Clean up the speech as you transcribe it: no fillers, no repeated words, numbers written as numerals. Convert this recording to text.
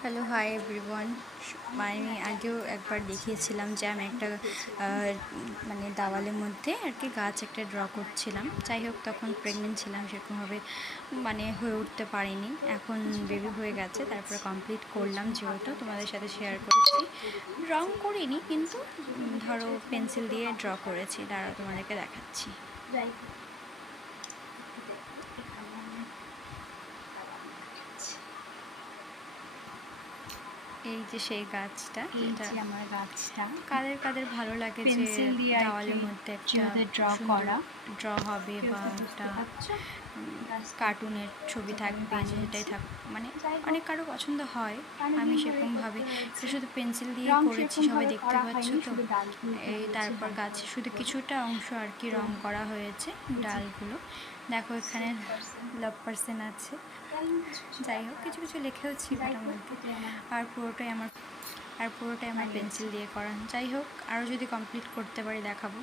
Hello, hi everyone. আমি আগেও একবার দেখিয়েছিলাম যে আমি একটা মানে দেওয়ালের মধ্যে আর কি গাছ একটা ড্র করছিলাম। যাই হোক, তখন প্রেগনেন্ট ছিলাম, সেরকমভাবে মানে হয়ে উঠতে পারিনি। এখন বেবি হয়ে গেছে, তারপরে কমপ্লিট করলাম, যেহেতু তোমাদের সাথে শেয়ার করছি। রং করিনি, কিন্তু ধরো পেন্সিল দিয়ে ড্র করেছি। দাঁড়াও, তোমাদেরকে দেখাচ্ছি। এই যে সেই গাছটা, এই যেটা যে আমার গাছটা কাদের কাদের ভালো লাগে যে পেন্সিল দিয়ে আর দেওয়ালের কি মধ্যে একটা যেভাবে ড্র সুন্দর করা ড্র হবে, কেউ বা তো একটা বুঝতে পারছো কার্টুনের ছবি যেটা আমি থাকবে, যেটাই বানিয়েছি। থাক, মানে যাই হোক অনেক কারো পছন্দ হয়। আমি অনেকদিন ধরেই সেরকমভাবে করতে এটা হয়েছে। শুধু পেন্সিল দিয়ে রং করেছি, সেরকম সবাই ভাবে দেখতে করা পাচ্ছ হয়নি, তো। শুধু ডালগুলোকে এই দিয়েছি তারপর হালকা গাছে হালকা শুধু করে। কিছুটা অংশ আর কি তো রং করা হয়েছে, এই যে ডালগুলো। দেখো এখানে সেম পার্সেন্ট লাভ পার্সেন্ট আছে। তেমন কিছু কিছু যাই হোক, ব্যাপার কিছু কিছু আছে। লেখেও ছিল যাই ওটার হোক মধ্যে। এটাই আমার আর পুরোটাই আমার বানিয়েছি। পেন্সিল দিয়ে করা। যাই হোক, আরও যদি কমপ্লিট করতে পারি দেখাবো।